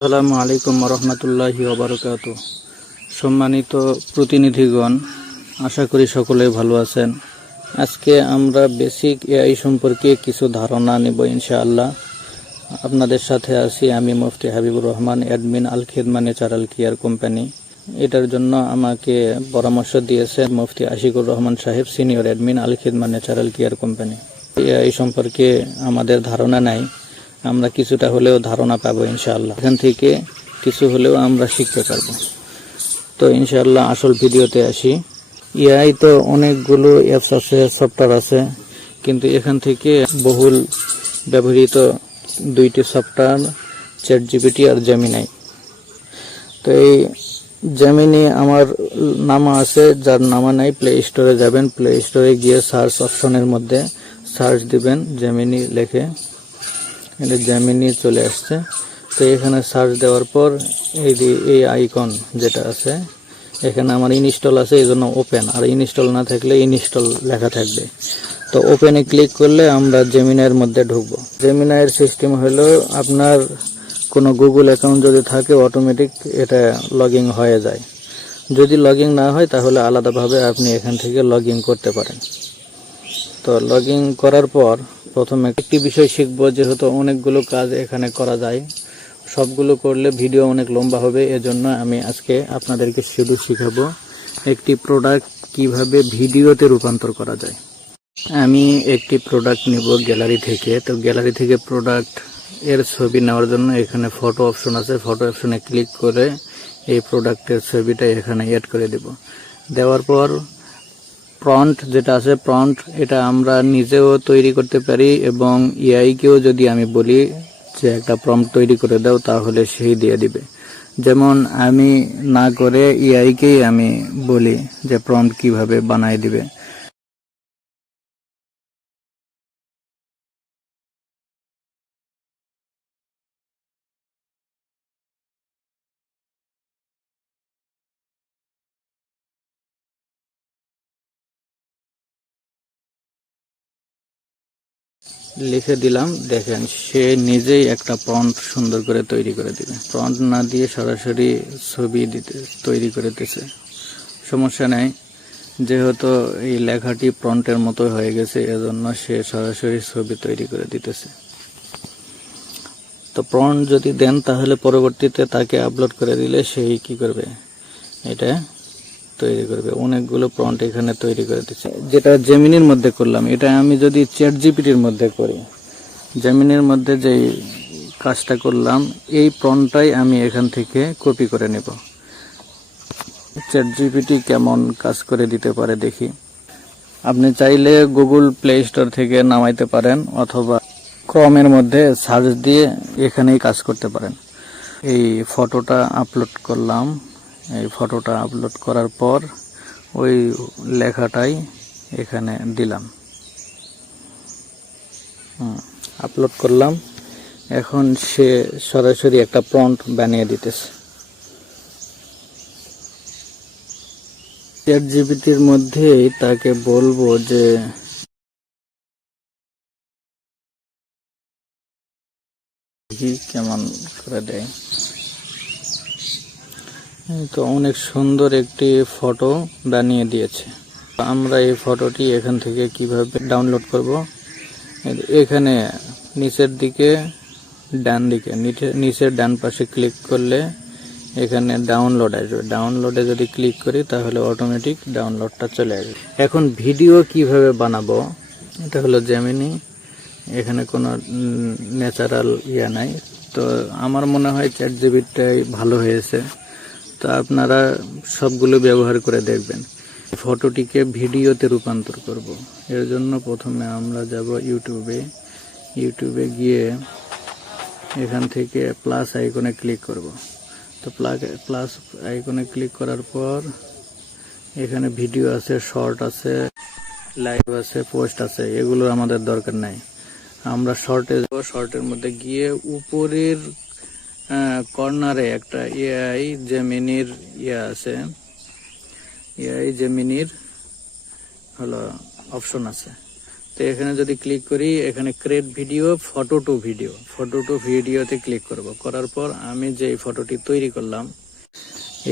আসসালামু আলাইকুম রহমতুল্লাহি ওবারাকাতু। সম্মানিত প্রতিনিধিগণ, আশা করি সকলেই ভালো আছেন। আজকে আমরা বেসিক এআই সম্পর্কে কিছু ধারণা নেব ইনশাআল্লাহ। আপনাদের সাথে আছি আমি Mufti Habibur Rahman, admin Al Khidma natural care company. এটার জন্য আমাকে পরামর্শ দিয়েছে মুফতি আশিকুর রহমান সাহেব, senior admin Al Khidma natural care company. AI সম্পর্কে আমাদের ধারণা নাই, আমরা কিছুটা হলেও ধারণা পাবো ইনশাআল্লাহ। এখান থেকে কিছু হলেও আমরা শিখতে পারবো। তো ইনশাআল্লাহ আসল ভিডিওতে আসি। এআই তো অনেকগুলো অ্যাপস আছে, সফটওয়্যার আছে, কিন্তু এখান থেকে বহুল ব্যবহৃত দুইটি সফটওয়্যার চ্যাটজিপিটি আর জেমিনাই। তো এই জেমিনি আমার নামা আছে, যার নামা নাই প্লে স্টোরে যাবেন, প্লে স্টোরে গিয়ে সার্চ অপশনের মধ্যে সার্চ দিবেন জেমিনি লেখে, এটা জেমিনি চলে আসছে। তো এখানে সার্চ দেওয়ার পর এই আইকন যেটা আছে এখানে আমার ইনস্টল আছে, এই জন্য ওপেন, আর ইনস্টল না থাকলে ইনস্টল লেখা থাকবে। তো ওপেনে ক্লিক করলে আমরা জেমিনাইয়ের মধ্যে ঢুকবো। জেমিনাইয়ের সিস্টেম হলো আপনার কোনো গুগল অ্যাকাউন্ট যদি থাকে অটোমেটিক এটা লগইন হয়ে যায়। যদি লগইন না হয় তাহলে আলাদাভাবে আপনি এখান থেকে লগইন করতে পারেন। তো লগইন করার পর প্রথমে একটি বিষয় শিখবো, যেহেতু অনেকগুলো কাজ এখানে করা যায়, সবগুলো করলে ভিডিও অনেক লম্বা হবে। এজন্য আমি আজকে আপনাদেরকে শুধু শিখাবো একটি প্রোডাক্ট কিভাবে ভিডিওতে রূপান্তর করা যায়। আমি একটি প্রোডাক্ট নিব গ্যালারি থেকে। তো গ্যালারি থেকে প্রোডাক্ট এর ছবি নেওয়ার জন্য এখানে ফটো অপশন আছে, ফটো অপশনে ক্লিক করে এই প্রোডাক্টের ছবিটা এখানে অ্যাড করে দেব। দেওয়ার পর প্রম্পট যেটা আছে, প্রম্পট এটা আমরা নিজেও তৈরি করতে পারি, এবং এআইকেও যদি আমি বলি যে একটা প্রম্পট তৈরি করে দাও তাহলে সেই দিয়ে দিবে। যেমন আমি না করে এআইকেই আমি বলি যে প্রম্পট কিভাবে বানায় দিবে। লিখে দিলাম, দেখেন সে নিজেই একটা প্রম্পট সুন্দর করে তৈরি করে দিবে। প্রম্পট না দিয়ে সরাসরি ছবি তৈরি করে দিতেছে, সমস্যা নাই, যেহেতু এই লেখাটি প্রম্পটের মতো হয়ে গেছে এজন্য সে সরাসরি ছবি তৈরি করে দিতেছে। তো প্রম্পট যদি দেন তাহলে পরবর্তীতে তাকে আপলোড করে দিলে সেই কি করবে, এটা তৈরি করবে। অনেকগুলো প্রম্পট এখানে তৈরি করে দিচ্ছে। যেটা জেমিনির মধ্যে করলাম, এটা আমি যদি চ্যাটজিপিটির মধ্যে করি, জেমিনির মধ্যে যেই কাজটা করলাম এই প্রম্পটটাই আমি এখান থেকে কপি করে নেব। চ্যাটজিপিটি কেমন কাজ করে দিতে পারে দেখি। আপনি চাইলে গুগল প্লে স্টোর থেকে নামাইতে পারেন, অথবা ক্রমের মধ্যে সার্চ দিয়ে এখানেই কাজ করতে পারেন। এই ফটোটা আপলোড করলাম, এই ফটোটা আপলোড করার পর ওই লেখাটাই এখানে দিলাম, আপলোড করলাম। এখন সে সরাসরি একটা প্রম্পট বানিয়ে দিতেছে। চ্যাটজিপিটির মধ্যেই তাকে বলবো যে কেমন করে দেয়। তো অনেক সুন্দর একটি ফটো বানিয়ে দিয়েছে। আমরা এই ফটোটি এখান থেকে কিভাবে ডাউনলোড করব, এখানে নিচের দিকে ডান দিকে নিচের ডান পাশে ক্লিক করলে এখানে ডাউনলোড আসবে। ডাউনলোডে যদি ক্লিক করি তাহলে অটোমেটিক ডাউনলোডটা চলে আসবে। এখন ভিডিও কিভাবে বানাবো, এটা হলো জেমিনি, এখানে কোনো ন্যাচারাল নাই। তো আমার মনে হয় চ্যাটজিপিটিটাই ভালো হয়েছে। তো আপনারা সবগুলো ব্যবহার করে দেখবেন। ফটোটিকে ভিডিওতে রূপান্তর করব, এর জন্য প্রথমে আমরা যাব ইউটিউবে গিয়ে এখান থেকে প্লাস আইকনে ক্লিক করব। তো প্লাস আইকনে ক্লিক করার পর এখানে ভিডিও আছে, শর্ট আছে, লাইভ আছে, পোস্ট আছে, এগুলো আমাদের দরকার নাই। আমরা শর্টের মধ্যে গিয়ে উপরের কর্নারে একটা এআই জেমিনির আছে, এআই জেমিনির হলো অপশন আছে। তো এখানে যদি ক্লিক করি, এখানে ক্রিয়েট ভিডিও, ফটো টু ভিডিওতে ক্লিক করব। করার পর আমি যে ফটোটি তৈরি করলাম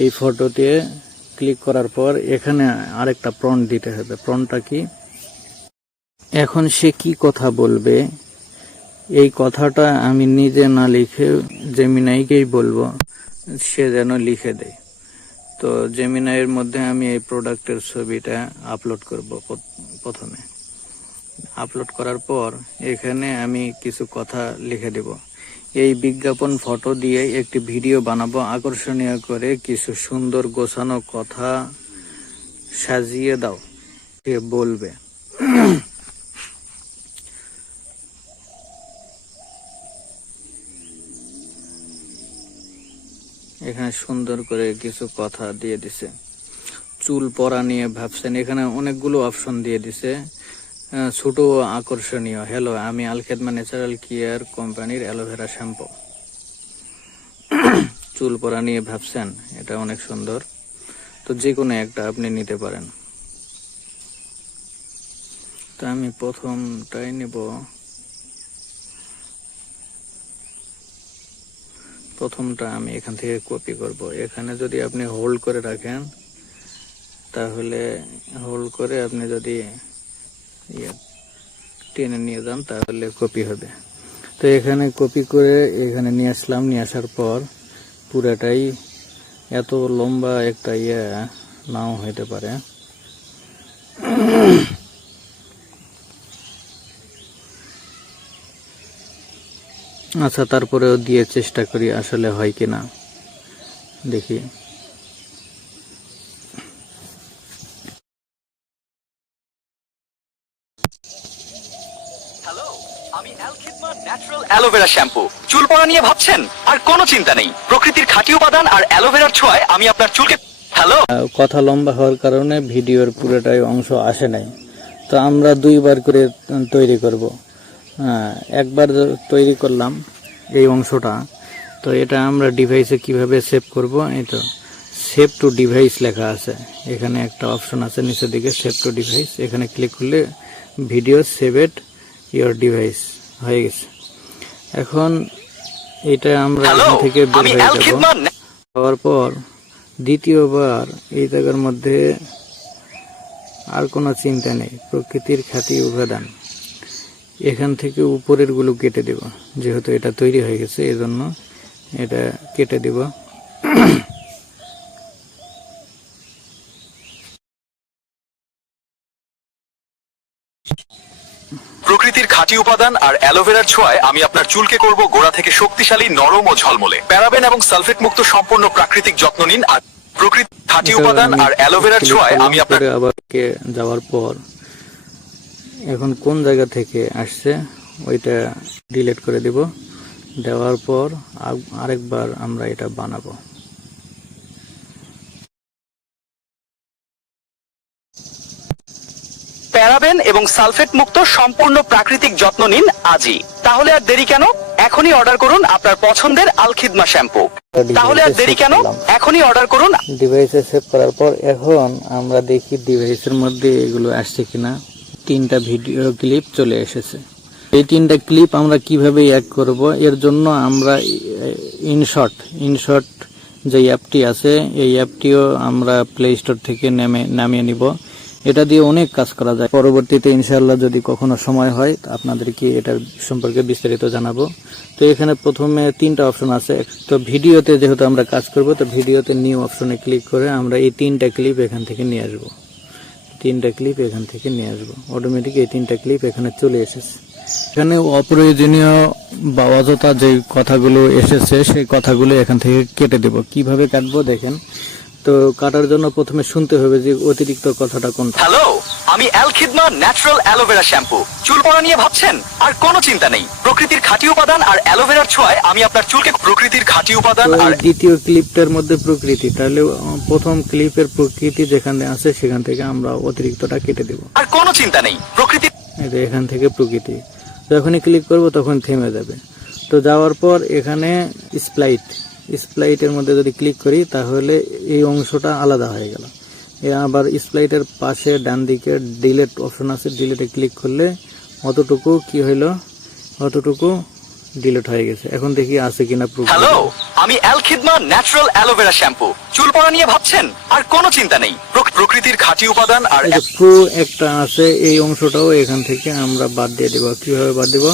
এই ফটোতে ক্লিক করার পর এখানে আরেকটা প্রম্পট দিতে হবে। প্রম্পটটা কি? এখন সে কি কথা বলবে এই কথাটা আমি নিজে না লিখে জেমিনাইকেই বলবো, সে যেন লিখে দেয়। তো জেমিনাইয়ের মধ্যে আমি এই প্রোডাক্টের ছবিটা আপলোড করব। প্রথমে আপলোড করার পর এখানে আমি কিছু কথা লিখে দেব। এই বিজ্ঞাপন ফটো দিয়ে একটি ভিডিও বানাবো, আকর্ষণীয় করে কিছু সুন্দর গোছানো কথা সাজিয়ে দাও, সে বলবে। এখানে সুন্দর করে কিছু কথা দিয়ে দিছে। চুল পরা নিয়ে ভাবছেন, এখানে অনেকগুলো অপশন দিয়ে দিছে। ছোট আকর্ষণীয়, হ্যালো আমি আল খেদমা ন্যাচারাল কেয়ার কোম্পানির অ্যালোভেরা শ্যাম্পু। চুল পরা নিয়ে ভাবছেন, এটা অনেক সুন্দর। তো যে কোনো একটা আপনি নিতে পারেন। তো আমি প্রথমটাই নেব। প্রথমটা আমি এখান থেকে কপি করব। এখানে যদি আপনি হোল্ড করে রাখেন, তাহলে হোল্ড করে আপনি যদি টেনে নিয়ে যান তাহলে কপি হবে। তো এখানে কপি করে এখানে নিয়ে আসলাম। নিয়ে আসার পর পুরাটাই, এত লম্বা একটা নাও হইতে পারে। আচ্ছা, তারপরেও দিয়ে চেষ্টা করি আসলে হয় কিনা, দেখি। হ্যালো, আমি আল খেদমা ন্যাচারাল অ্যালোভেরা শ্যাম্পু। চুল পড়া নিয়ে ভাবছেন? আর কোনো চিন্তা নেই, প্রকৃতির খাঁটি উপাদান আর অ্যালোভেরার ছোঁয়ায় আমি আপনার চুলকে। হ্যালো, কথা লম্বা হওয়ার কারণে ভিডিওর পুরোটাই অংশ আসে নাই। তো আমরা দুইবার করে তৈরি করব। একবার তৈরি করলাম এই অংশটা। তো এটা আমরা ডিভাইসে কিভাবে সেভ করব, এই তো সেভ টু ডিভাইস লেখা আছে। এখানে একটা অপশন আছে নিচের দিকে, সেভ টু ডিভাইস। এখানে ক্লিক করলে video save at your device হয়ে গেছে। এখন এটা আমরা এখান থেকে বের হয়ে যাব। হওয়ার পর দ্বিতীয়বার এই জায়গার মধ্যে আর কোনো চিন্তা নেই, প্রকৃতির খাঁটি উপাদান। এখান থেকে উপরের গুলো কেটে দেব, যেহেতু এটা তৈরি হয়ে গেছে এজন্য এটা কেটে দেব। প্রকৃতির খাঁটি উপাদান আর অ্যালোভেরার ছোঁয়ায় আমি আপনার চুলকে করব গোড়া থেকে শক্তিশালী, নরম ও ঝলমলে। প্যারাবেন এবং সালফেট মুক্ত সম্পূর্ণ প্রাকৃতিক যত্ন নিন। আর প্রকৃতির খাঁটি উপাদান আর অ্যালোভেরার ছোঁয়ায় আমি আপনার আবার যাওয়ার পর এখন কোন জায়গা থেকে আসছে ওইটা ডিলিট করে দেব। দেওয়ার পর আরেকবার আমরা এটা বানাবো। প্যারাবেন এবং সালফেট মুক্ত সম্পূর্ণ প্রাকৃতিক যত্ন নিন আজই। তাহলে আর দেরি কেন, এখনই অর্ডার করুন আপনার পছন্দের আল খিদমা শ্যাম্পু। তাহলে আর দেরি কেন, এখনই অর্ডার করুন। ডিভাইসে সেভ করার পর এখন আমরা দেখি ডিভাইসের মধ্যে এগুলো আসছে কিনা। 3টা ভিডিও ক্লিপ চলে এসেছে। এই 3টা ক্লিপ আমরা কিভাবে অ্যাড করব, এর জন্য আমরা ইনশট যে অ্যাপটি আছে এই অ্যাপটিও আমরা প্লে স্টোর থেকে নামিয়ে নিব। এটা দিয়ে অনেক কাজ করা যায়। পরবর্তীতে ইনশাআল্লাহ যদি কখনো সময় হয় আপনাদেরকে এটা সম্পর্কে বিস্তারিত জানাবো। তো এখানে প্রথমে 3টা অপশন আছে। তো ভিডিওতে যেহেতু আমরা কাজ করব, তো ভিডিওতে নিউ অপশনে ক্লিক করে আমরা এই 3টা ক্লিপ এখান থেকে নিয়ে আসবো। 3টা ক্লিপ এখান থেকে নিয়ে আসবো। অটোমেটিক এই 3টা ক্লিপ এখানে চলে এসেছে। এখানে অপ্রয়োজনীয় বা অযথা যে কথাগুলো এসেছে সেই কথাগুলো এখান থেকে কেটে দেব। কিভাবে কাটবো দেখেন। তো কাটার জন্য প্রথমে শুনতে হবে যে অতিরিক্ত কথাটা কোনটা। হ্যালো, আমি আল খিদমা ন্যাচারাল অ্যালোভেরা শ্যাম্পু। চুল পড়া নিয়ে ভাবছেন? আর কোনো চিন্তা নেই, প্রকৃতির খাঁটি উপাদান আর অ্যালোভেরার ছোঁয়ায় আমি আপনার চুলকে। প্রকৃতির খাঁটি উপাদান আর দ্বিতীয় ক্লিপটার মধ্যে প্রকৃতি, তাহলে প্রথম ক্লিপের প্রকৃতি যেখানে আছে সেখান থেকে আমরা অতিরিক্তটা কেটে দেব। আর কোনো চিন্তা নেই, প্রকৃতি। এখান থেকে প্রকৃতি যখনই ক্লিক করব তখন থেমে যাবে। তো যাওয়ার পর এখানে স্প্লাইটের মধ্যে যদি ক্লিক করি তাহলে এই অংশটা আলাদা হয়ে গেল। আবার স্প্লাইটের পাশে ডান দিকে ডিলিট অপশন আছে, ডিলিটে ক্লিক করলে অতটুকু কি হইলো, অতটুকু ডিলিট হয়ে গেছে। এখন দেখি আছে কিনা প্রুফ। হ্যালো, আমি আল খিদমা ন্যাচারাল অ্যালোভেরা শ্যাম্পু। চুল পড়া নিয়ে ভাবছেন? আর কোনো চিন্তা নেই, প্রকৃতির খাঁটি উপাদান আর এই যে প্রো একটা আছে, এই অংশটাও এখান থেকে আমরা বাদ দিয়ে দেব। কিভাবে বাদ দেব?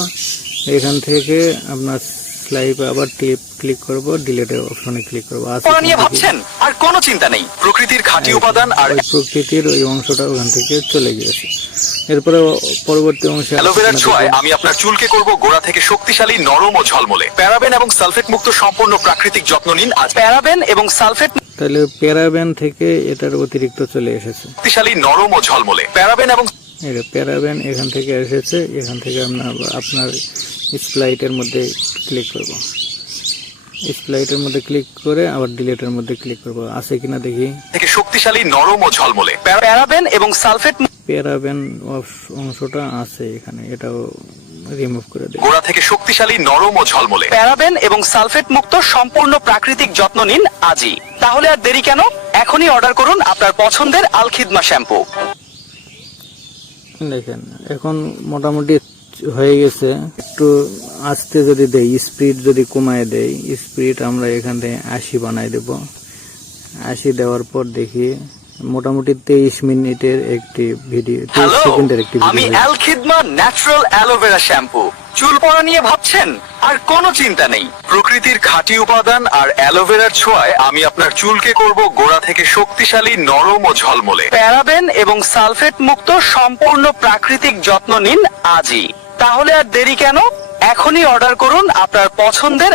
এখান থেকে আপনার স্লাইডে আবার ক্লিক করব, ডিলিটের অপশনে ক্লিক করব। পড়া নিয়ে ভাবছেন? আর কোনো চিন্তা নেই, প্রকৃতির খাঁটি উপাদান আর প্রকৃতির ওই অংশটা ওখান থেকে চলে গিয়েছে। এরপরে পরবর্তী অংশে অ্যালোভেরার ছোঁয়ায় আমি আপনার চুলকে করব গোড়া থেকে শক্তিশালী, নরম ও ঝলমলে। প্যারাবেন এবং সালফেট মুক্ত সম্পূর্ণ প্রাকৃতিক যত্ন নিন আজ। প্যারাবেন এবং সালফেট তাহলে প্যারাবেন থেকে এটার অতিরিক্ত চলে এসেছে। শক্তিশালী, নরম ও ঝলমলে। প্যারাবেন এবং প্যারাবেন এখান থেকে এসেছে। এখান থেকে আপনার স্প্লাইটের মধ্যে ক্লিক করব। স্প্লাইটের মধ্যে ক্লিক করে আবার ডিলিটের মধ্যে ক্লিক করব, আছে কিনা দেখি। থেকে শক্তিশালী, নরম ও ঝলমলে। প্যারাবেন এবং সালফেট প্যারাবেন অংশটা আছে এখানে, এটাও রিমুভ করে দেব। গোড়া থেকে শক্তিশালী, নরম ও ঝলমলে। প্যারাবেন এবং সালফেট মুক্ত সম্পূর্ণ প্রাকৃতিক যত্ন নিন আজই। তাহলে আর দেরি কেন? এখনই অর্ডার করুন আপনার পছন্দের আল খিদমা শ্যাম্পু। দেখেন এখন মোটামুটি হয়ে গেছে। একটু আস্তে যদি দেই, স্পিড যদি কমায় দেই, স্পিড আমরা এখান থেকে 80 বানাই দেব। 80 দেওয়ার পর দেখি মোটামুটি 23 মিনিটের একটি ভিডিও, 23 সেকেন্ডের একটি ভিডিও। আমি আল খিদমা ন্যাচারাল অ্যালোভেরা শ্যাম্পু। চুল পড়া নিয়ে ভাবছেন? আর কোনো চিন্তা নেই, প্রকৃতির খাঁটি উপাদান আর অ্যালোভেরার ছোঁয়ায় আমি আপনার চুলকে করব গোড়া থেকে শক্তিশালী, নরম ও ঝলমলে। প্যারাবেন এবং সালফেট মুক্ত সম্পূর্ণ প্রাকৃতিক যত্ন নিন আজই। তাহলে আর দেরি কেন? এখনই অর্ডার করুন আপনার পছন্দের।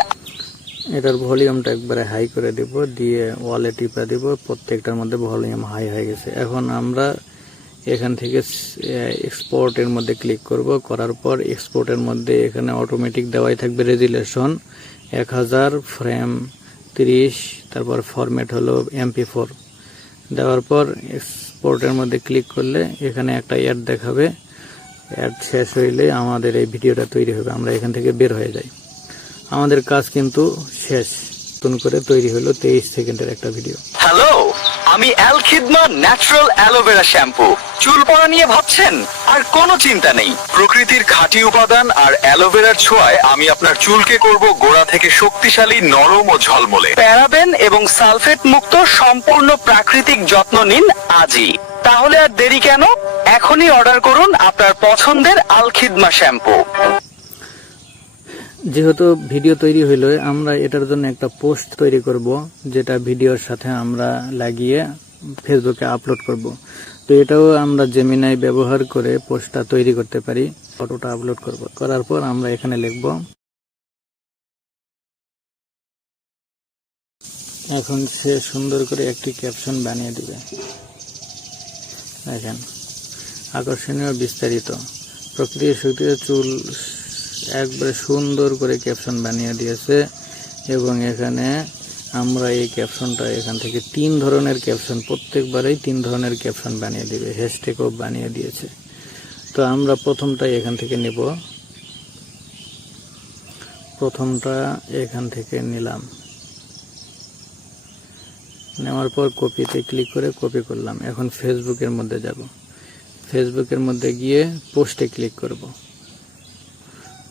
এটার ভলিউমটা একবারে হাই করে দেব, দিয়ে ওয়ালে টিপা দেব। প্রত্যেকটার মধ্যে ভলিউম হাই হয়ে গেছে। এখন আমরা এখান থেকে এক্সপোর্টের মধ্যে ক্লিক করব। করার পর এক্সপোর্টের মধ্যে এখানে অটোমেটিক দেওয়াই থাকবে রেজুলেশন 1000 ফ্রেম 30, তারপর ফরম্যাট হলো MP4। দেওয়ার পর এক্সপোর্টের মধ্যে ক্লিক করলে এখানে একটা অ্যাড দেখাবে। অ্যাড শেষ হইলে আমাদের এই ভিডিওটা তৈরি হবে। আমরা এখান থেকে বের হয়ে যাই। আমাদের কাজ কিন্তু শেষ। নতুন করে তৈরি হলো 23 সেকেন্ডের একটা ভিডিও। হ্যালো, আমি আল খিদমা ন্যাচারাল অ্যালোভেরা শ্যাম্পু। চুল পড়া নিয়ে ভাবছেন? আর কোনো চিন্তা নেই, প্রকৃতির খাঁটি উপাদান আর অ্যালোভেরার ছোঁয়ায় আমি আপনার চুলকে করব গোড়া থেকে শক্তিশালী, নরম ও ঝলমলে। প্যারাবেন এবং সালফেট মুক্ত সম্পূর্ণ প্রাকৃতিক যত্ন নিন আজই। তাহলে আর দেরি কেন? এখনই অর্ডার করুন আপনার পছন্দের আল খিদমা শ্যাম্পু। যেহেতু ভিডিও তৈরি হইলো, আমরা এটার জন্য একটা পোস্ট তৈরি করব, যেটা ভিডিওর সাথে আমরা লাগিয়ে ফেসবুকে আপলোড করব। তো এটাও আমরা জেমিনাই ব্যবহার করে পোস্টটা তৈরি করতে পারি। ফটোটা আপলোড করব, করার পর আমরা এখানে লিখব। এখন সে সুন্দর করে একটি ক্যাপশন বানিয়ে দিবে। দেখেন, আকর্ষণীয় বিস্তারিত, প্রকৃতির শক্তিতে চুল, একবারে সুন্দর করে ক্যাপশন বানিয়ে দিয়েছে। এবং এখানে আমরা এই ক্যাপশনটা এখান থেকে 3 ধরনের ক্যাপশন, প্রত্যেকবারেই 3 ধরনের ক্যাপশন বানিয়ে দিবে। হ্যাশট্যাগও বানিয়ে দিয়েছে। তো আমরা প্রথমটা এখান থেকে নেব। প্রথমটা এখান থেকে নিলাম। নেওয়ার পর কপিতে ক্লিক করে কপি করলাম। এখন ফেসবুকের মধ্যে যাব। ফেসবুকের মধ্যে গিয়ে পোস্টে ক্লিক করব।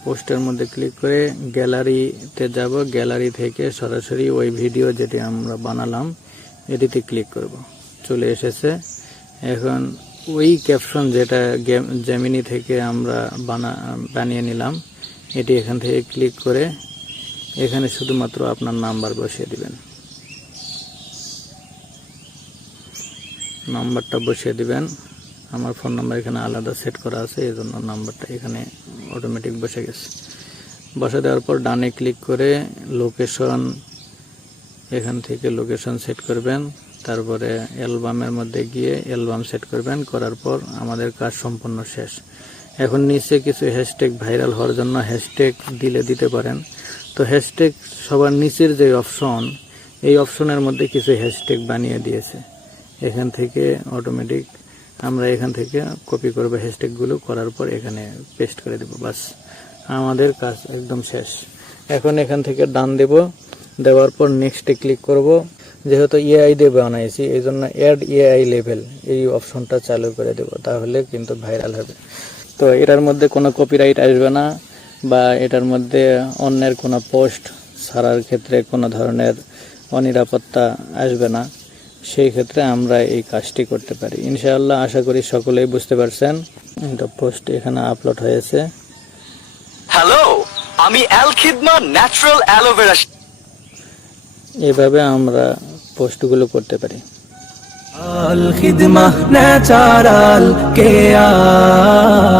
পোস্টের মধ্যে ক্লিক করে গ্যালারিতে যাব। গ্যালারি থেকে সরাসরি ওই ভিডিও যেটি আমরা বানালাম এটিতে ক্লিক করব। চলে এসেছে। এখন ওই ক্যাপশন যেটা জেমিনি থেকে আমরা বানিয়ে নিলাম, এটি এখান থেকে ক্লিক করে এখানে শুধুমাত্র আপনার নাম্বার বসিয়ে দিবেন। নাম্বারটা বসিয়ে দিবেন। আমার ফোন নাম্বার এখানে আলাদা সেট করা আছে, এই জন্য নাম্বারটা এখানে অটোমেটিক বসে গেছে। বসে দেওয়ার পর ডানে ক্লিক করে লোকেশন, এখান থেকে লোকেশন সেট করবেন। তারপরে অ্যালবামের মধ্যে গিয়ে অ্যালবাম সেট করবেন। করার পর আমাদের কাজ সম্পূর্ণ শেষ। এখন নিচে কিছু হ্যাশট্যাগ ভাইরাল হওয়ার জন্য হ্যাশট্যাগ দিতে পারেন। তো হ্যাশট্যাগ সবার নিচের যে অপশন, এই অপশনের মধ্যে কিছু হ্যাশট্যাগ বানিয়ে দিয়েছে। এখান থেকে অটোমেটিক আমরা এখান থেকে কপি করব হ্যাশট্যাগুলো। করার পর এখানে পেস্ট করে দেব। বাস, আমাদের কাজ একদম শেষ। এখন এখান থেকে ডান দেব। দেওয়ার পর নেক্সটে ক্লিক করব। যেহেতু এআই দিয়ে বানাইছি, এই জন্য অ্যাড এআই লেভেল এই অপশনটা চালু করে দেব, তাহলে কিন্তু ভাইরাল হবে। তো এটার মধ্যে কোনো কপিরাইট আসবে না, বা এটার মধ্যে অন্যের কোনো পোস্ট ছাড়ার ক্ষেত্রে কোনো ধরনের অনিরাপত্তা আসবে না। সেই ক্ষেত্রে আমরা এই কাজটি করতে পারি ইনশাআল্লাহ। আশা করি সকলেই বুঝতে পারছেন। এটা পোস্ট এখানে আপলোড হয়েছে। হ্যালো, আমি আল খিদমা ন্যাচারাল অ্যালোভেরা। এভাবে আমরা পোস্টগুলো করতে পারি। আল খিদমা ন্যাচারাল কেয়ার।